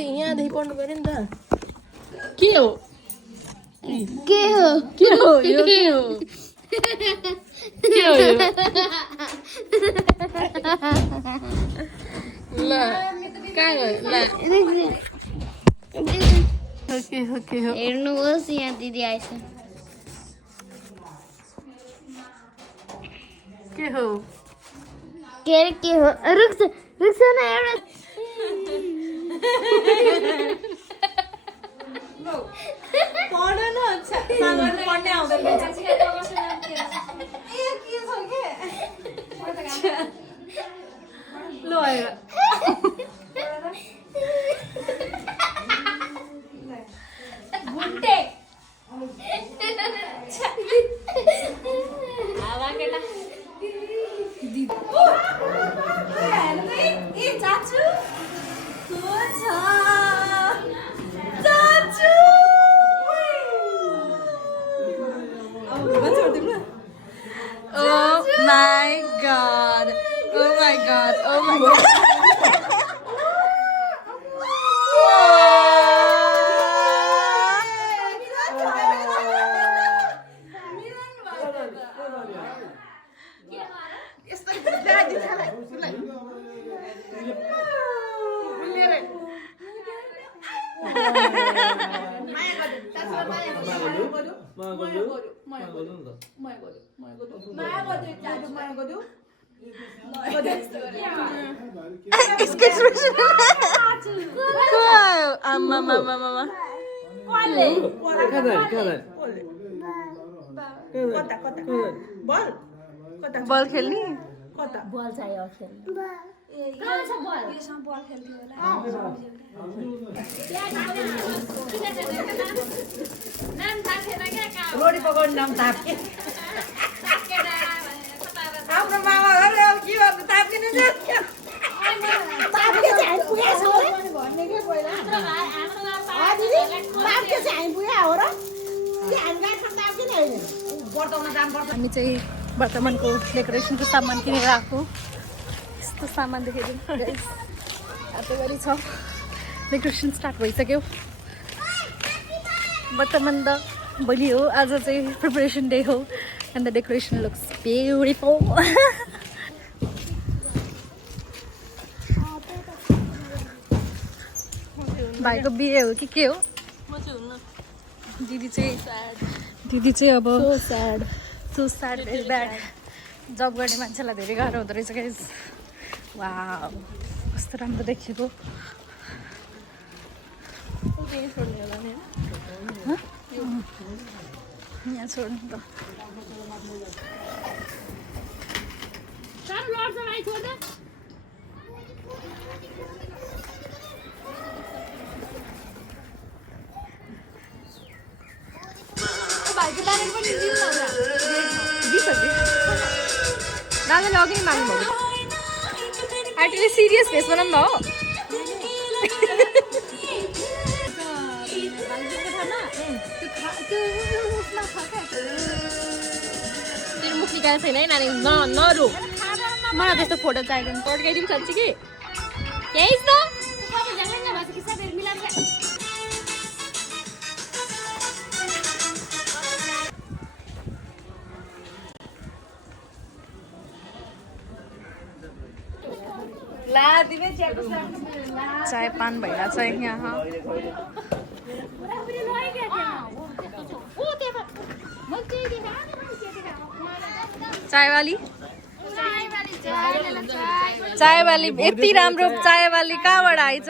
यहाँदेखि पढ्नु पर्यो नि त के हो यो के हो ल कहाँ गयो ल हेर्नुहोस् यहाँ दिदी आएछ के हो के हो रुक्छ न एउटा पढ न सागरले पढ्नै आउँदैन ल आएर गुन्टे आवा केटा ए चाचु को छ चाचु Oh my god. Oh my god. Oh my god. इसको एक्सप्रेशन मामा बल खेल्ने बल चाहियो खेल्नु कहाँ छ बल यसमा बल खेल्थ्यो होला नाम थापेन के का रोटी पकाउने नाम थाप्के हाम्रो मामाहरुले के गर्नु ताप्किनु जान्थ्यो ताप्के चाहिँ पुगेछ हो भन्ने के पहिला हाम्रो दिदी ताप्के चाहिँ पुगे हो र के हामी गाडी ताप्के नै हैन बर्ताउन जाम पर्छ हामी चाहिँ वर्तमानको डेकोरेसनको सामान किनेर आएको यस्तो सामान देखाइदिउँ गाइस आटो गरी छ डेकोरेसन स्टार्ट भइसक्यो वर्तमान त भोलि हो आज चाहिँ प्रिपरेसन डे हो and the decoration looks beautiful भाइको बिहे हो कि के हो दिदी चाहिँ अब सो स्याड भेरी ब्याड जब गर्ने मान्छेलाई धेरै गाह्रो हुँदो रहेछ गाइस वाउ कस्तो राम्रो देखेको यहाँ छोड्नु त दादाले अघि नै माग्नु भयो आन्टीले सिरियस फेस बनाउनु भयो तेरो मुख निकालेको छैन है नानी नरो मलाई त्यस्तो फोटो चाहिँदैन पड्काइदिउँ साँच्ची कि यही त चाय पान भइरहेछ यहाँ चायवाली यति राम्रो चायवाली कहाँबाट आइछ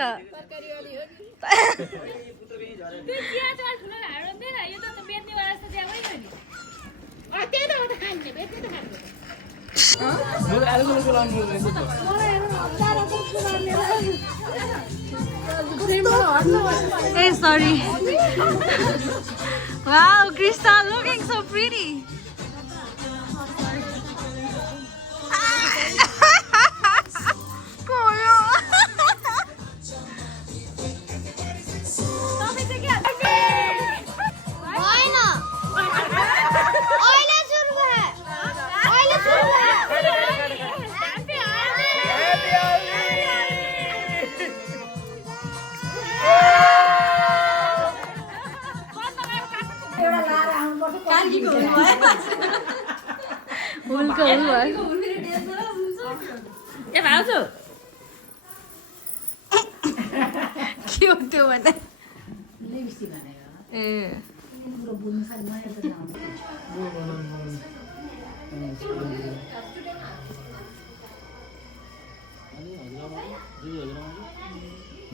Hey, sorry. Wow, Krista looking so pretty. हुलको हुल भयो ए भाउजू के हो त्यो भने ए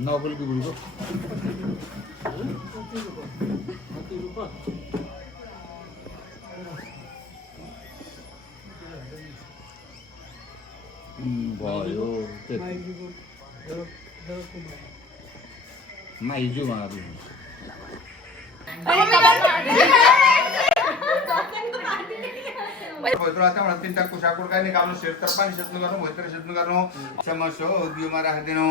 नोबल बिगुलको भयो माइजू मारू त्यहाँबाट तिनवटा कुसा कुर्का निकाल्नु सेटर पानी सेच्नु गर्नु भैतिर सेच्नु गर्नु समस्या दियोमा राखिदिनु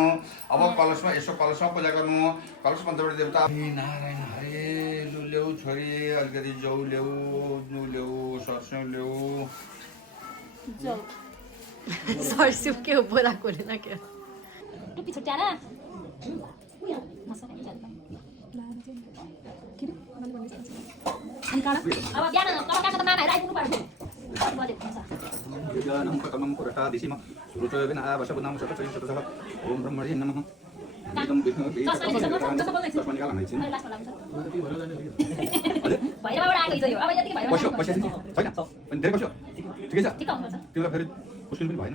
अब कलशमा यसो कलशमा पूजा गर्नु कलश पञ्चवटी देवता नारायण हरे लु ल्याऊ छोरी अलिकति जौ ल्याऊ नु ल्याऊ सर्स्यौ ल्याऊ सरस्यु के हो बोरा खोलेन के टुप्पी छुट्याएर अब बिहान कलकाको त मामाहरू आइपुग्नु पर्छ नमः पुरटा दिशिमा रुचोबिन आवश्यकनाम शतचरित्रतः ओम ब्रह्मणे नमः एकदम तस्मा निकाल नै छिन् भैरबाट आएको हिजो यो अब यति भयो पस्यो छैन पनि धेरै पस्यो ठिकै छ ठिक हुन्छ तिमीलाई फेरि मुस्किल पनि भएन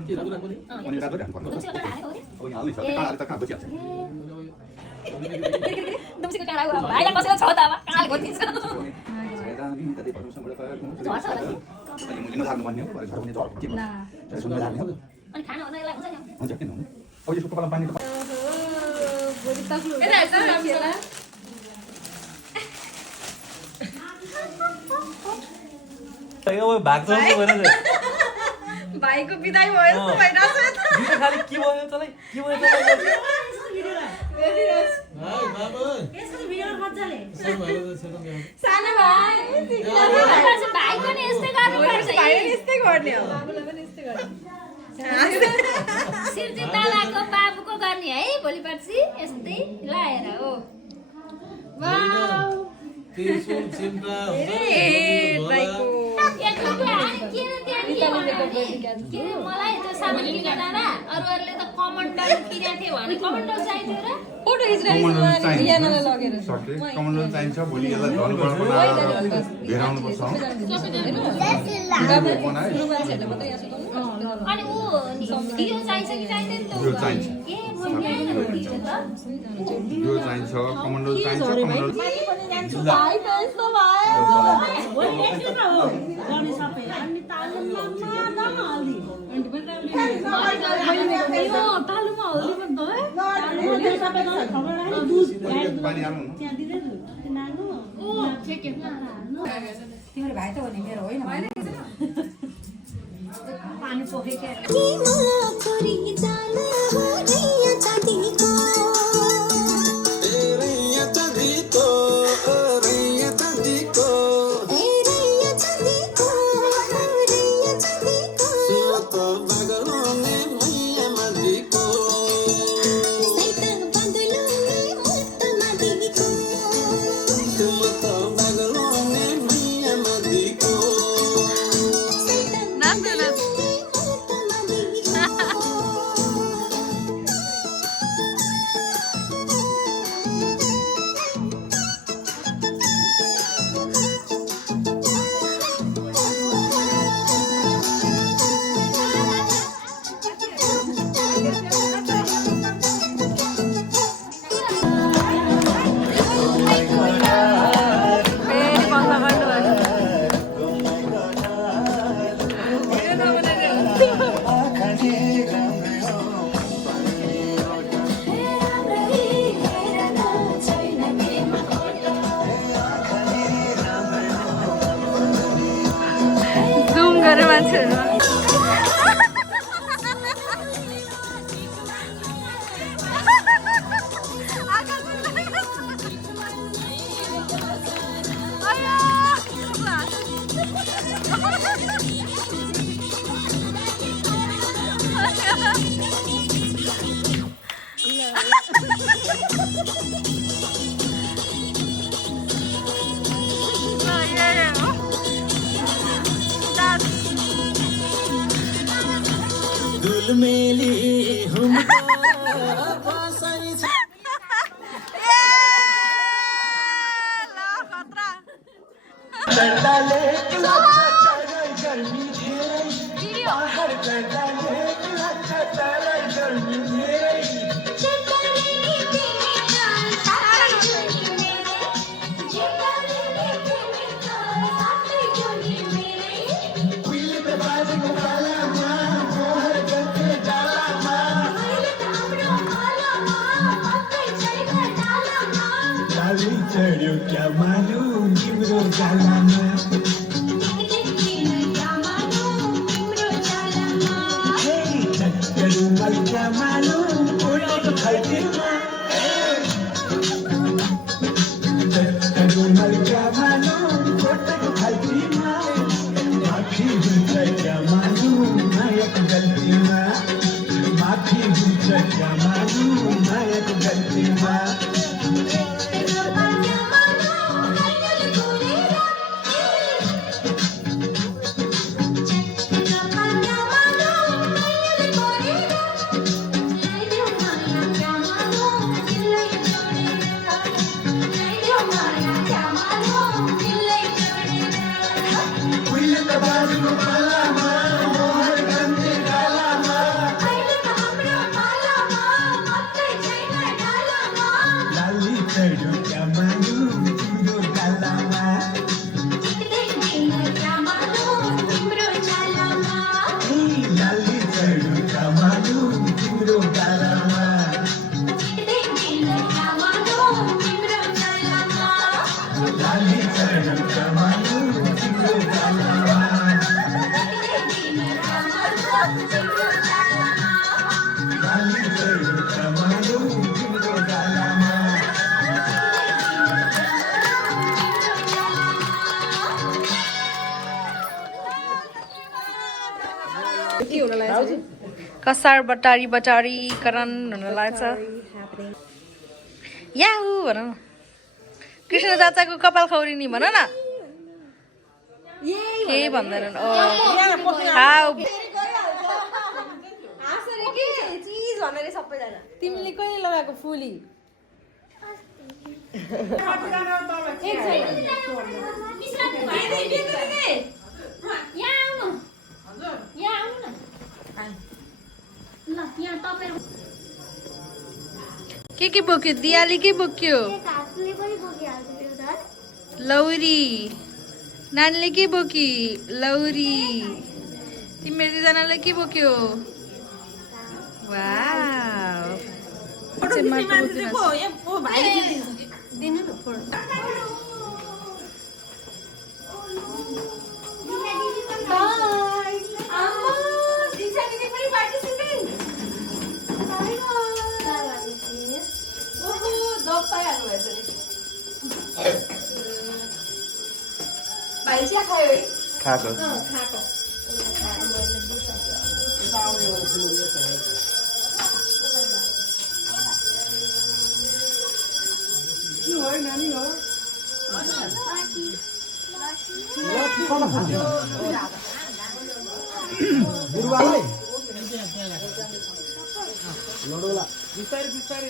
अनि रात भरि हाल्नु पर्छ अब यहाँ हाल्नै छ कहाँ त कहाँ बसिहाल्छ दुम्सीको काँडा उरा भाइलाई बसेको छ त अब काँडा खोजिन्छ अनि मुली नसार्नु भन्ने हो भरे झर्ने झर्को के भन्छ सुन्न लाग्ने हो अनि खाना बनाएर हुन्छ नि हुन्छ किन हुनु अब यसको कपालमा पानी त भोलि तक्लु भाइको बिदाई भयो जस्तो भइरहेछ खाली के भयो तँलाई के भयो सानो भाइ भाइ पनि यस्तै गर्नुपर्छ भाइले यस्तै गर्ने हो सिर्जिता लागेको बाबुको गर्ने है भोलि पर्सि यस्तै लाएर हो मलाई त्यो सामान किनेर दादा अरूहरूले त कमन्डल किनेको थियो भने कमन्डल चाहिन्थ्यो र फोटो कमन्डल चाहिन्छ भोलि यसलाई झलबाट बनाएर भेराउनु पर्छ अनि ऊ भिडियो चाहिन्छ कि चाहिँदैन त यो चाहिन्छ ए बोल्नु यो चाहिन्छ कमन्डल चाहिन्छ कमन्डल भाइ त यस्तो भयो तालुमा हल्दी पानी हाल्नु तिम्रो भाइ त हो नि मेरो होइन पानी पोखेको गरे मान्छेहरु मेली हुम्का बसाइ छ चढ्दाले लाग्छ चढाइ गर्मी धेरै पहाड चढ्दाले लाग्छ चढाइ गर्मी धेरै चढ्यो क्या मालु तिम्रो गालामा चक्कर क्या मालु उडेको खल्तीमा चक्कर क्या मालु उडेको खल्तीमा माफी हुन्छ क्या मालु मायाको गल्तीमा माफी हुन्छ क्या मालु मायाको गल्तीमा कसार बटारी बटारी करण हुन लाग्छ याहु भन न कृष्ण चाचाको कपाल खौरिनी भन न केही भन्दैनन् तिमीले कहिले लगाएको फुली के बोक्यो दियाली के बोक्यो लौरी नानीले के बोकी लौरी तिमीहरू दुईजनाले के बोक्यो खाएको लडोला बिस्तारै बिस्तारै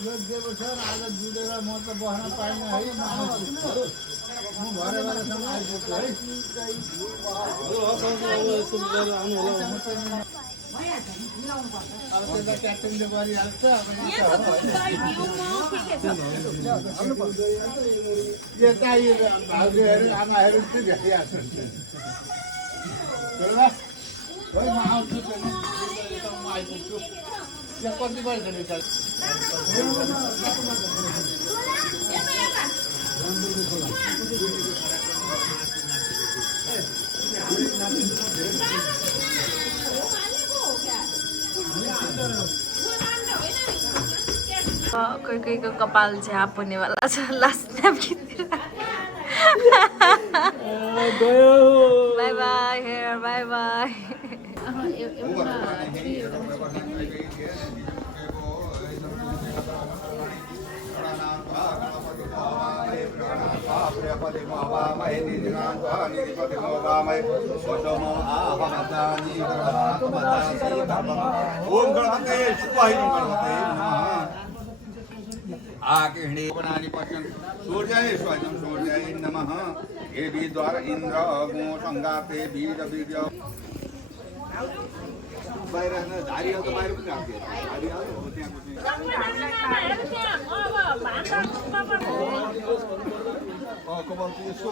आज जुडेर म त बस्न पाइनँ है म भरे भरेसम्म आइपुग्छु है अब त्यसलाई क्याप्टेनले गरिहाल्छ अब यो चाहिँ भाउजूहरू आमाहरू चाहिँ भेटिहाल्छ है म आउँछु म आइपुग्छु यहाँ कति बजी छ कोही कोहीको कपाल झ्याप हुनेवाला छ लास्ट न्यापकिन बाई बाई हेयर बाई बाई आकिणी बनानी पश्यन् सूर्याय स्वयं सूर्याय नमः हे विद्वार इंद्र गो संगाते बीज बीज बाहिर झारी आउँछ बाहिर पनि राख्थ्यो झारी आउँछ कपाल चाहिँ यसो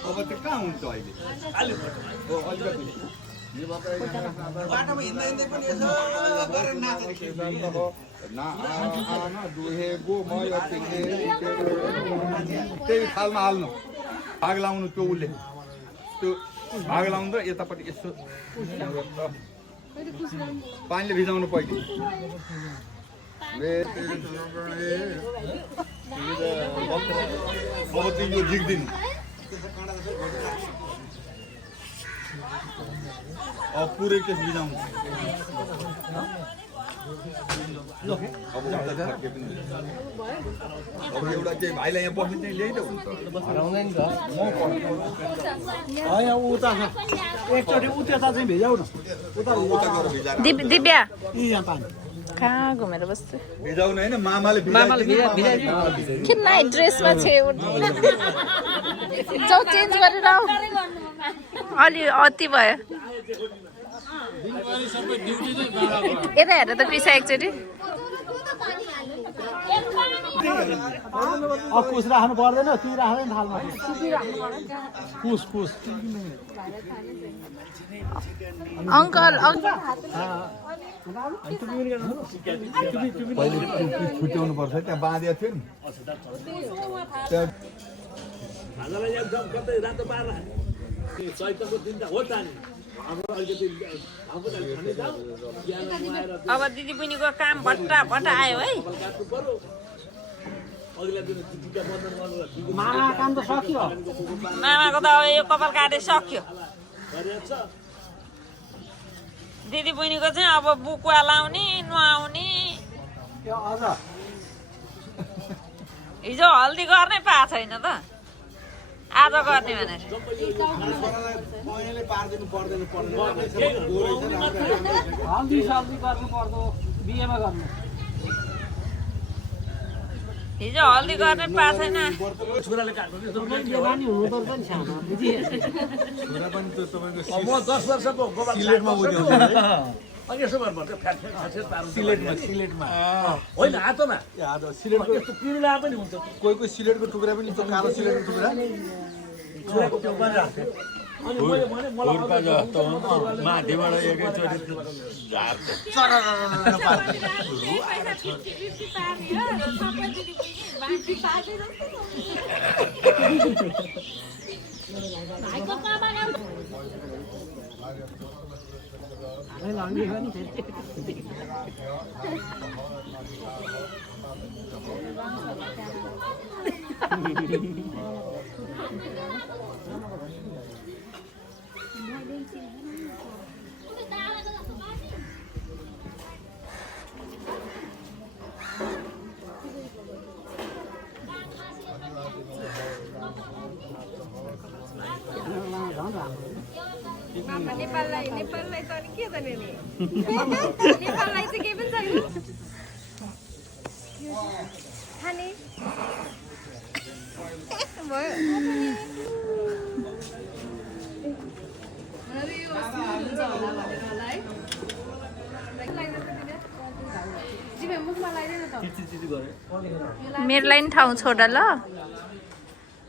अब त्यो कहाँ हुन्छ अहिले बाटोमा हिँड्दा हिँड्दै पनि यसो गरेर दुहे गो त्यही थालमा हाल्नु भाग लाउनु त्यो उसले त्यो भाग लाउनु र यतापट्टि यसो पानीले भिजाउनु पहिले अब चाहिँ यो झिक्दिनु अब पुरै केस भिजाउनु अब एउटा चाहिँ भाइलाई यहाँ बस्नु चाहिँ ल्याइ त हुन्छ हराउँदैन नि त होइन उता छ एकचोटि उता चाहिँ भिजाउ न उता दिव्या यहाँ पानी कहाँ घुमेर बस्छु भिजाउनु होइन मामाले किन नाइट ड्रेसमा छे जाऊ चेन्ज गरेर आऊ अलि अति भयो यता हेर त कृषा एकचोटि कुस राख्नु पर्दैन ती राख्दैन थालमा कुस कुस अङ्कल पहिले छुट्याउनु पर्छ त्यहाँ बाँधेको थियो नि अब दिदी बहिनीको काम भट्टा आयो है मामा काम त सक्यो मामाको त अब यो कपाल काटे सक्यो दिदी बहिनीको चाहिँ अब बुकुवा लाउने नुहाउने हिजो हल्दी गर्नै पाएको छैन त आज गर्ने भनेर हल्दी सल्दी गर्नु पर्दो बिहेमा गर्नु हिजो हल्दी गर्ने पाएको छैन छोराले काट्नु हुनु पनि सानो म 10 वर्षको सिलेटमा सिलेटमा होइन हातो न सिलेटको यस्तो पिँढा पनि हुन्छ कोही सिलेटको टुक्रा पनि त्यो कालो सिलेटको टुक्रा छोराको त्यो गरिरहेको थियो अनि मैले भने मलाई माथिबाट एकैचोटि नेपाललाई त अनि के गर्ने नि नेपाललाई चाहिँ केही पनि छैन खाने भयो मेरो लागि नि ठाउँ छोड ल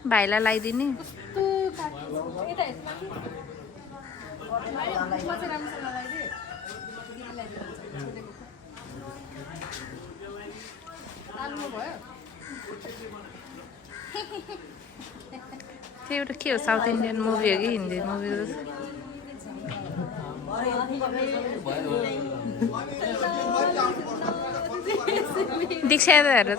भाइलाई लगाइदिने त्यो एउटा के हो साउथ इन्डियन मुभी हो कि हिन्दी मुभी हो दीक्षा यादव हेर त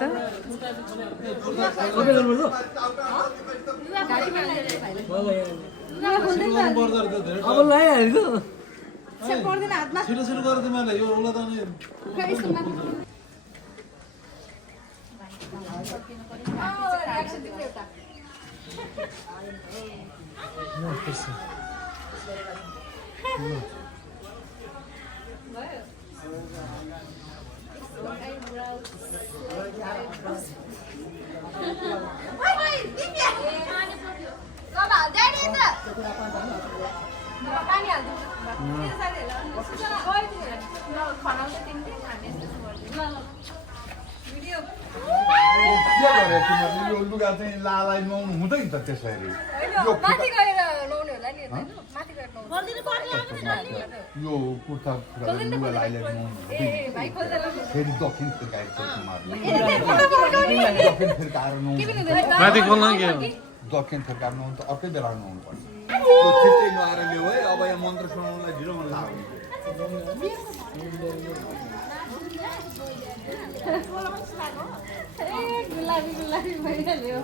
अब लगाइहाल्यो छिटो छिटो गरेर तिमीहरूले यो उसलाई त लुगा चाहिँ लालाई नुहाउनु हुँदैन त त्यसरी यो कुर्ता लुगा लाइले नुहाउनु फेरि दक्षिण फिर्काएर दक्षिण फिर्काएर नुहाउनु दक्षिण फिर्काएर नुहाउनु त अर्कै बेला नुहाउनु पर्छ छिट्टै नुहाएर ल्याऊ है अब यहाँ मन्त्र सुनाउनुलाई ढिलो मन लाग्यो गुलाबी भइहाल्यो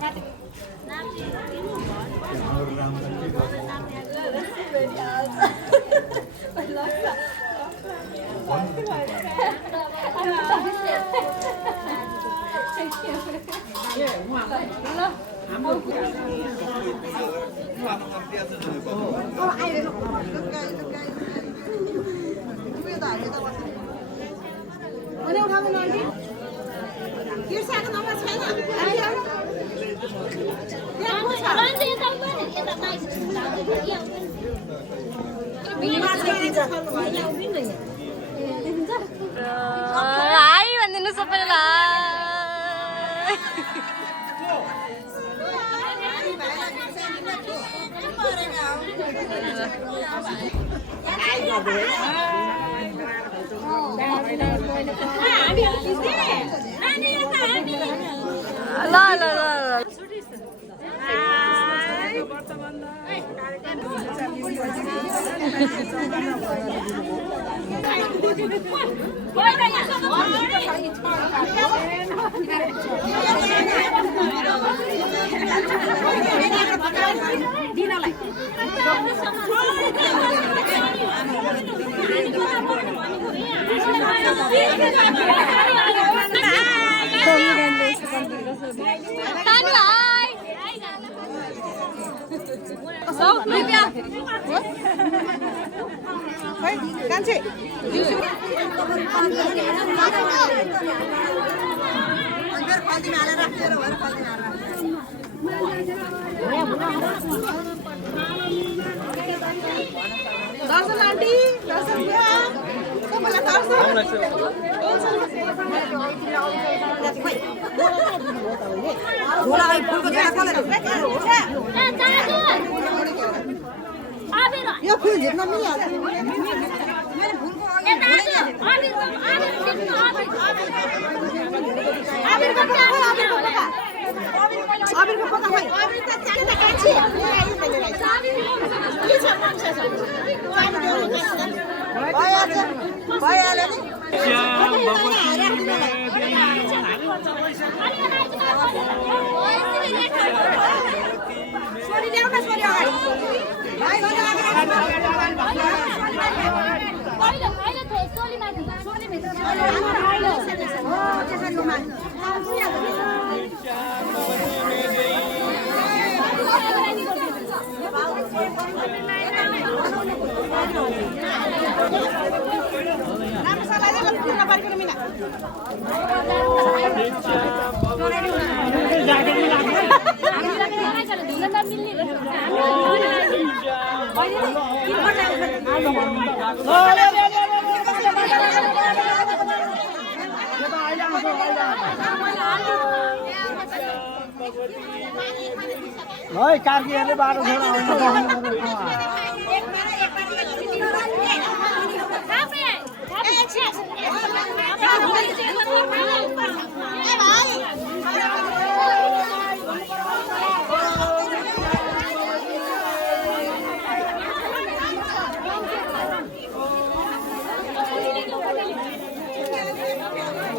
हाई भनिदिनु सबैलाई ल ल ल दर्शन आन्टी दर्शन यो फुल झिक्न मिलिहाल्छ छोरी ल्याउन छोरी अगाडि है कार्कीहरूले बाटो छोडेर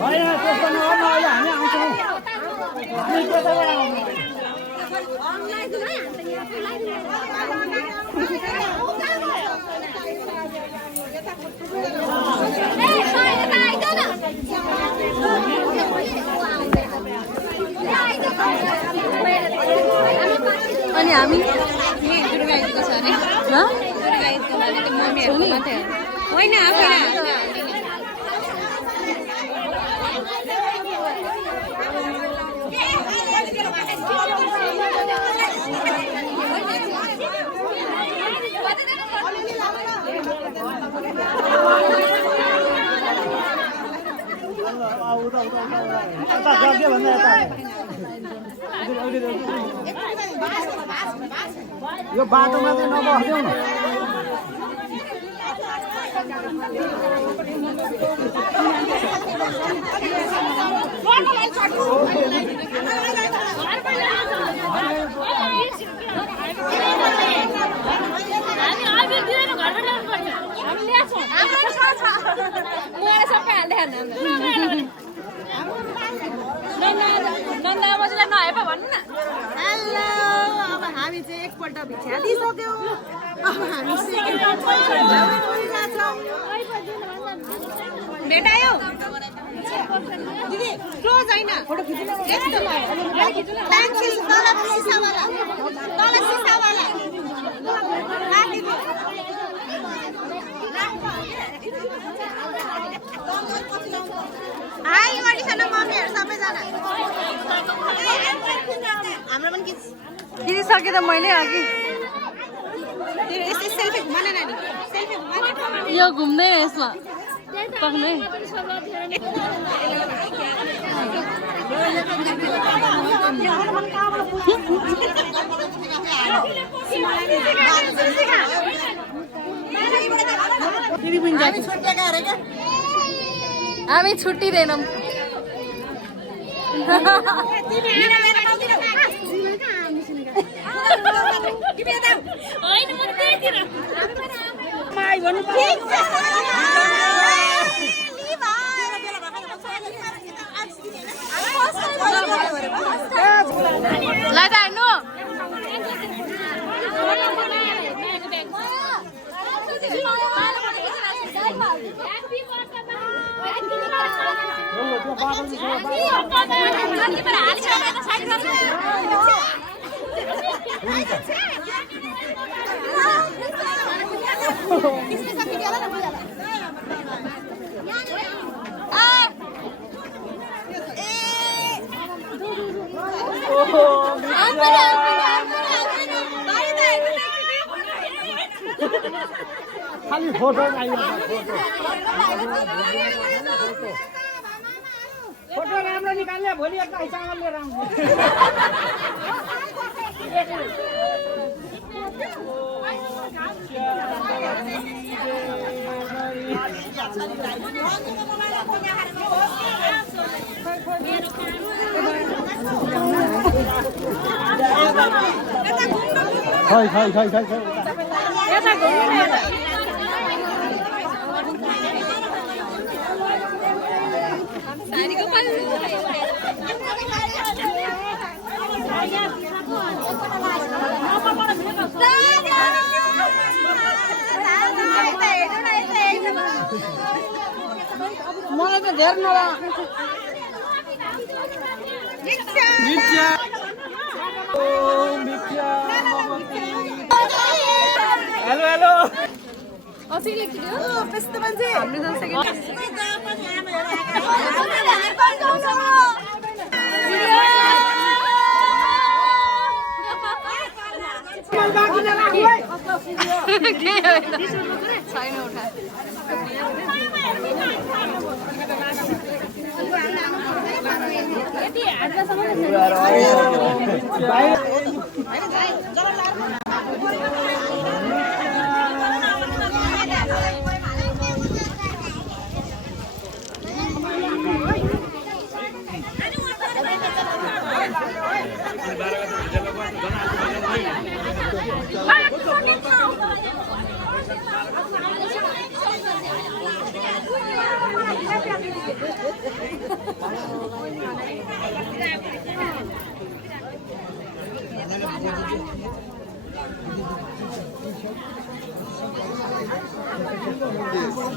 होइन त्यस्तो नगर्नु अहिले हामी आउँछौँ हामी त्यताबाट आउँछौँ अनि हामी दुर्गाको छ अरे मम्मीहरू मात्रै होइन यो बाटोमा चाहिँ नबस्देऊ न हेलो अब हामी चाहिँ एकपल्ट भिक्षा दिइसक्यौँ अब हामी भेटायो दिदी क्लोज होइन फोटो खिच्नु हाई गरिसन मम्मीहरू सबैजना हाम्रो पनि किनिसकेँ त मैले अघि सेल्फी घुमान नानी सेल्फी घुमान यो घुम्दै यसमा पक्नै हामी छुट्टिँदैनौँ खाली फोटो फोटो राम्रो निकाल्ने भोलि एक चामल लिएर आउँछ खाइ मलाई त धेर नला हेलो हेलो फेरि एकचोटि हो त्यस्तो मान्छे हाम्रो त सेकेन्ड छैन उठा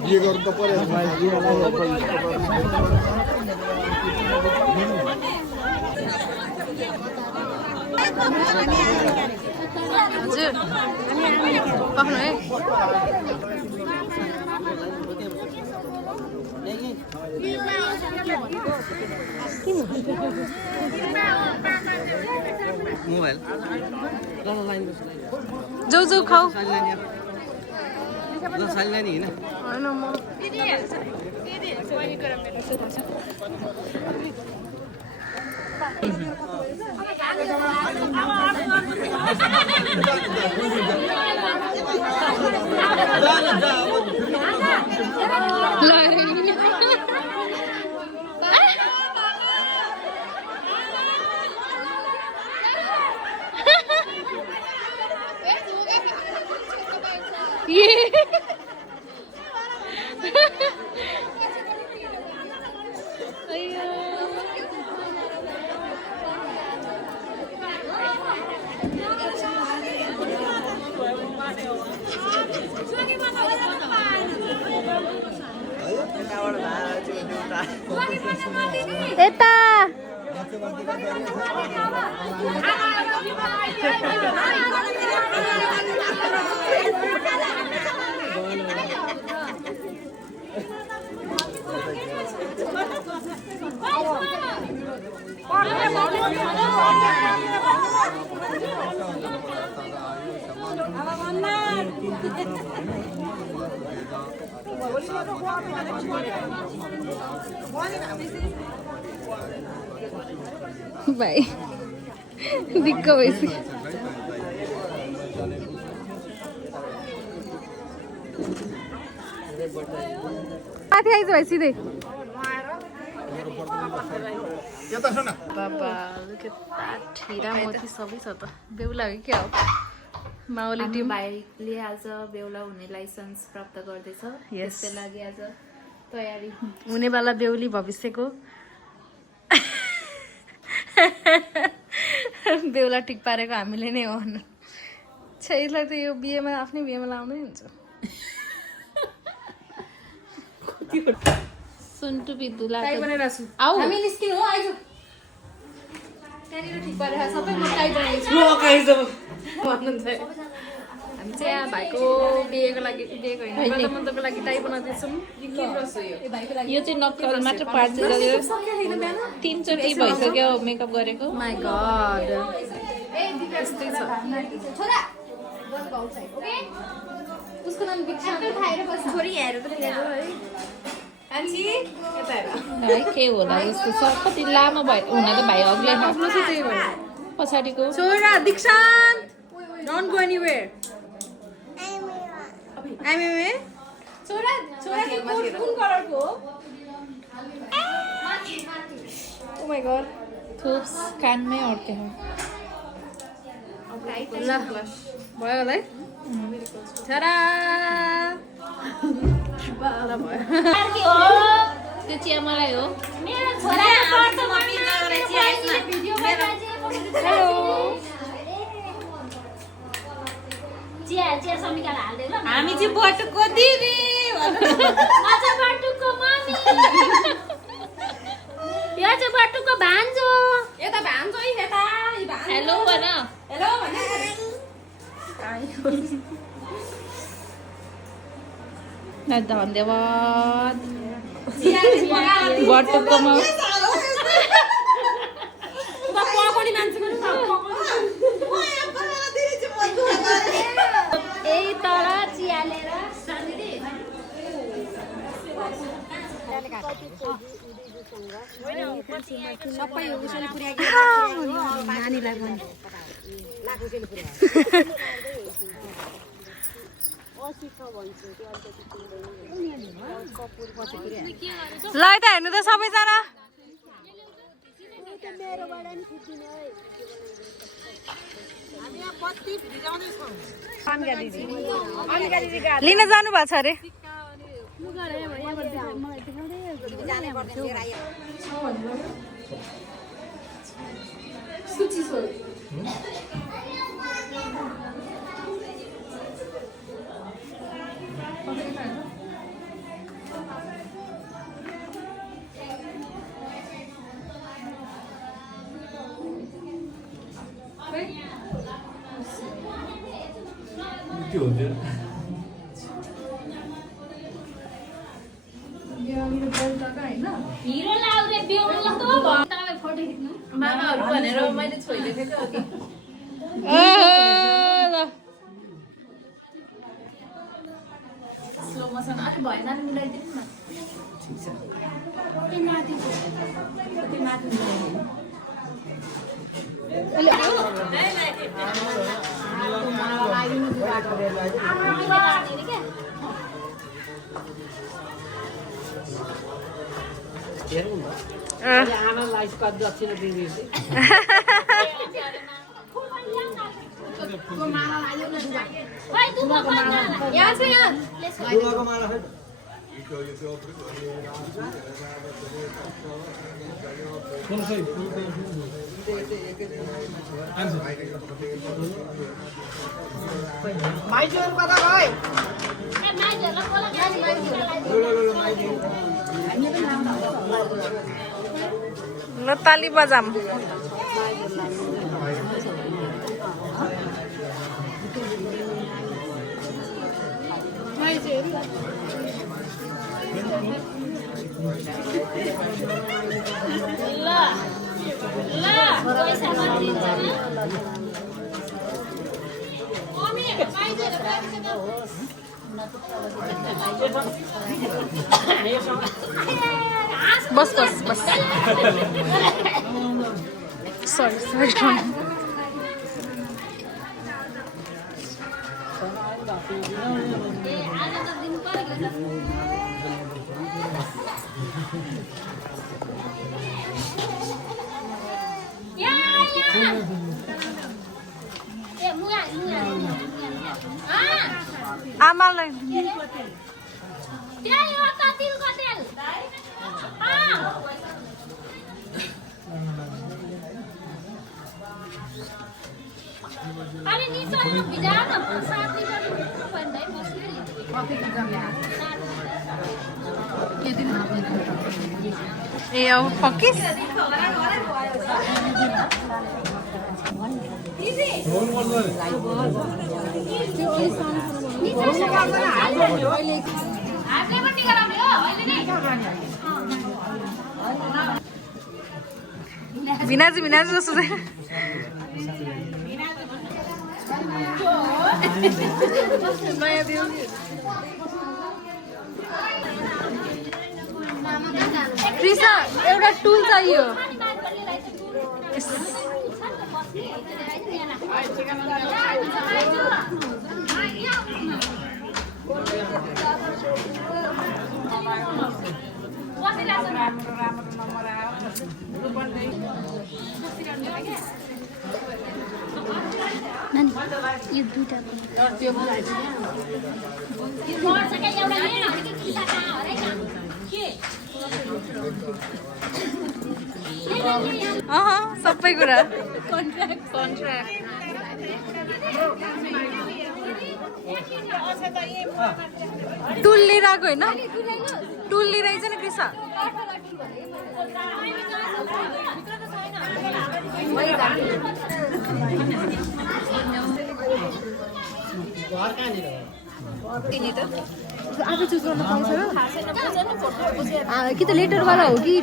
बिहे गर्नु त पर्यो हजुर पक्नु है मोबाइल जाऊ जाऊ खाऊ साइलेनी हैन होइन म यता भाइ दिक्क भइसक्यो माथि आइज भाइ सिधै बाबा ठिरा मोती सबै छ त बेहुला हो क्या हो माओली टिम भाइले आज बेहुला हुने लाइसेन्स प्राप्त गर्दैछ त्यसको लागि आज तयारी हुनेवाला बेहुली भविष्यको बेहुला ठिक पारेको हामीले नै हो यसलाई त यो बिहेमा आफ्नै बिहेमा लाउँदै हुन्छ सुन्टु बिदुला आऊ हामी निस्किनु हो आइज त्यहाँनिर ठिक पारेर सबै म टाइ बनाइदिन्छु भन्नुहुन्छ हामी चाहिँ यहाँ भाइको बिहेको लागि बिहेको होइन मन्तको लागि टाइ बनाउँदैछौँ यो चाहिँ नक्कल मात्र पार्छ 3 चोटि भइसक्यो मेकअप गरेको माई गड यस्तै छ उसको नाम दीक्षा छोरी हेरेर पनि ल्यायो है है के होला जस्तो छ कति लामो भयो हुन त भाइ अग्लै पछाडिको छोरा दीक्षान्त डोन्ट गो एनीवेयर एमएमए छोरा छोरा के कुन कलरको हो ओ माय गॉड थुप्स कानमै अड्के हो ल भयो होला है छोरा बाला भयो त्यो चिया मलाई हो हेलो चिया समिकालाई हाल्दै ल हामी चाहिँ बटुको दिदी बटुको मम्मी भान्जो यता भान्जो यता हेलो भन हेलो धन्यवाद बटुकोमा यही तल चिया लिएर सबै उसले पुर्याएको नानीलाई पनि ल यता हेर्नु त सबैजना लिन जानु भएको छ अरे हिरो लाउरे बेउला जस्तो भयो तपाईँ फोटो खिच्नु मामाहरू भनेर मैले छोइदिएको थिएँ अघि ल स्लो मोसन अलि भएन नि मिलाइदिनु न यहाँ छ यहाँ माइजहरू कता गए ल ताली बजाम बस बस बस सॉरी सॉरी आमालाई अरे निसर्ग भिजा त साथी भन्दै बस्यो ए औ फकिस हातले पनि गराउने हो अहिले नै भिनाजु भिनाजु जस्तो चाहिँ नयाँ बिउ कृष्ण एउटा टुल चाहियो यो दुईटा सबै कुरा कन्ट्र्याक्ट टुल लिएर आएको होइन टुल लिएर आइज न कृष्ण आफै चुज गर्न पाउँछ कि त लेटरवाला हो कि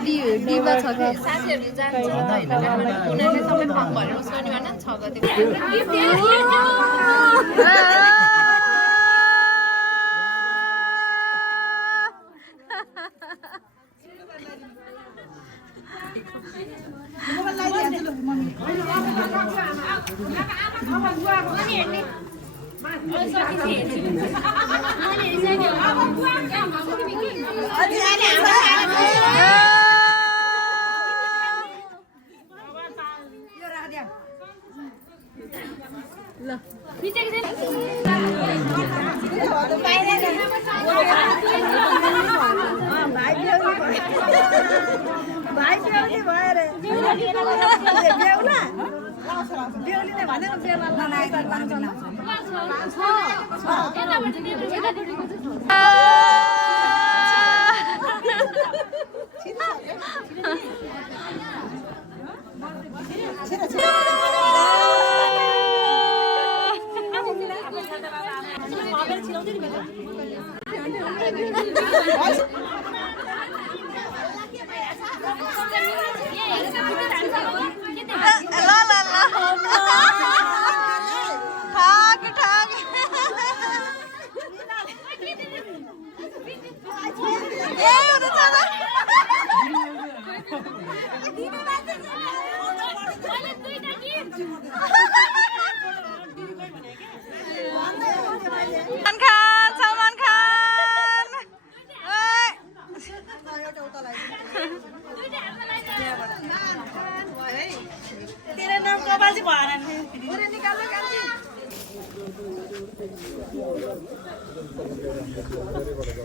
डीमा छ कि साथीहरु जान्छ हैन उनीहरुले सबै फर्म भरेर शनिबार न 6 गते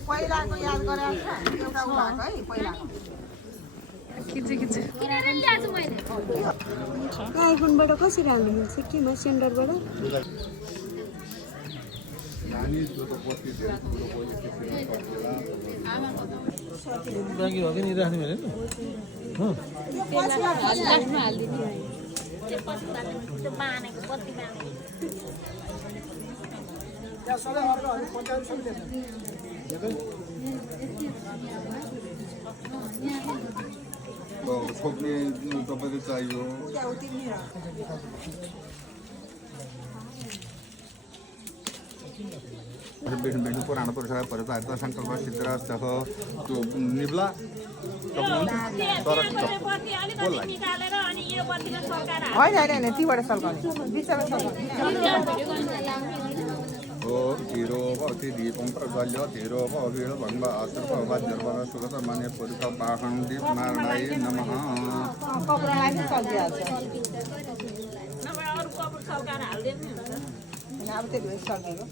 पहिलाको याद गराउँछ एउटा उहाँको है पहिला आइफोनबाट कसरी हाल्नु मिल्छ केमा सेन्डरबाट बाँकी हो कि नि राख्ने भने छोप्ने तपाईँको चाहियो बेठु पुरानो पुरुषाय परिचारित सङ्कल्प सिद्धिराजः त्यो निब्ला होइन तीबाट सल्काउने बिचमा हो धीरो भक्ति दीपं प्रज्वल्य धीरो भवीर भङ्ग आश्रप वाद्यर्वन सुगत मान्य पुरुष पाखण्ड दीप नारायणाय नमः कपडालाई चाहिँ चल्दिहाल्छ अब त्यो भेज सकियो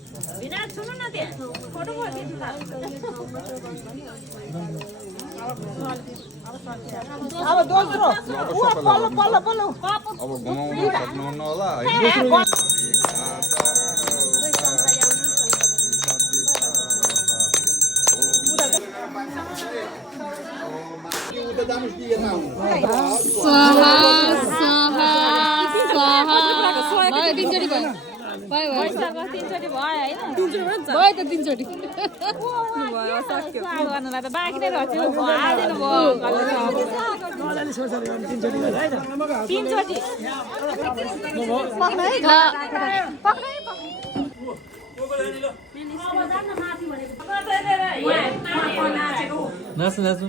अब दोस्रो पल्लो पल्लो पल्लो अब घुमाउनु सक्नुहुन्न होला है तिनचोटि भयो भयो त तिनचोटि बाँकी नै रहेछ तिनचोटि नाच्नु